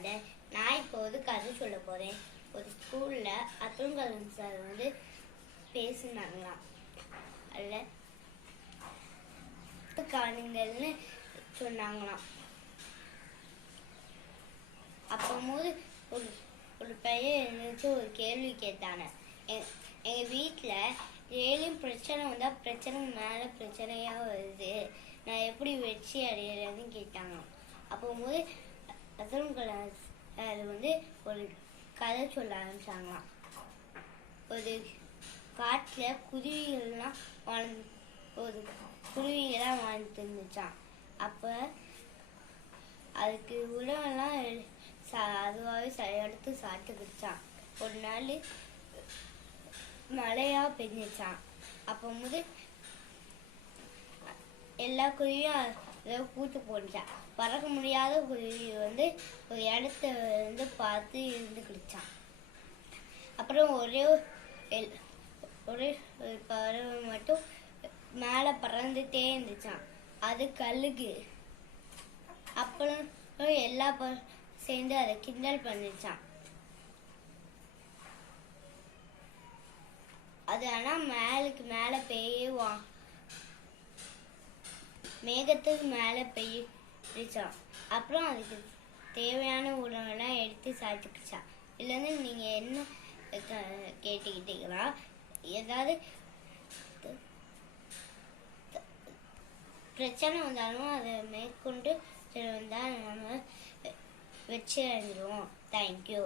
கதை. நான் இப்போ ஒரு கதை சொல்ல போறேன். ஒரு ஸ்கூல்ல அப்துல் கலாம் சார் பேசினாங்களாம். அதில் காணுங்கள்னு சொன்னாங்களாம். அப்போது ஒரு பையன் எழுந்திரிச்சு ஒரு கேள்வி கேட்டாங்க. எங்கள் வீட்டில் டெய்லியும் பிரச்சனை வந்தால் பிரச்சனை மேலே பிரச்சனையாக வருது, நான் எப்படி வெற்றி அடையிறதுன்னு கேட்டாங்க. அப்போது அப்துல் கலாம் சார் ஒரு கதை சொல்ல ஆரம்பிச்சாங்களாம். ஒரு காட்டில் குருவிகள்லாம் வாழ்ந்துட்டு இருந்துச்சான். அப்போ அதுக்கு உணவெல்லாம் அதுவாகவே எடுத்து சாப்பிட்டுக்கிச்சான். ஒரு நாள் மழையா பெஞ்சிச்சான். அப்போது எல்லா குருவியும் கூட்டு போட்டுச்சான். பறக்க முடியாத குருவி ஒரு இடத்த பார்த்து இருந்துக்கிடுச்சான். அப்புறம் ஒரே ஒரு பறவை மட்டும் மேலே பறந்துட்டே இருந்துச்சான். அது கழுகு. அப்புறம் எல்லா சேர்ந்து அதை கிண்டல் பண்ணிச்சான். அது ஆனால் மேலே பெய்யுவான், மேகத்துக்கு மேலே பெய்யுச்சான். அப்புறம் அதுக்கு தேவையான உணவெல்லாம் எடுத்து சாப்பிட்டுக்கிச்சான். இல்லைன்னு நீங்கள் என்ன கேட்டுக்கிட்டீங்களா? ஏதாவது பிரச்சனை வந்தாலும் அதை மேற்கொண்டு வந்தால் நம்ம வெற்றி அடைஞ்சிடுவோம். தேங்க்யூ.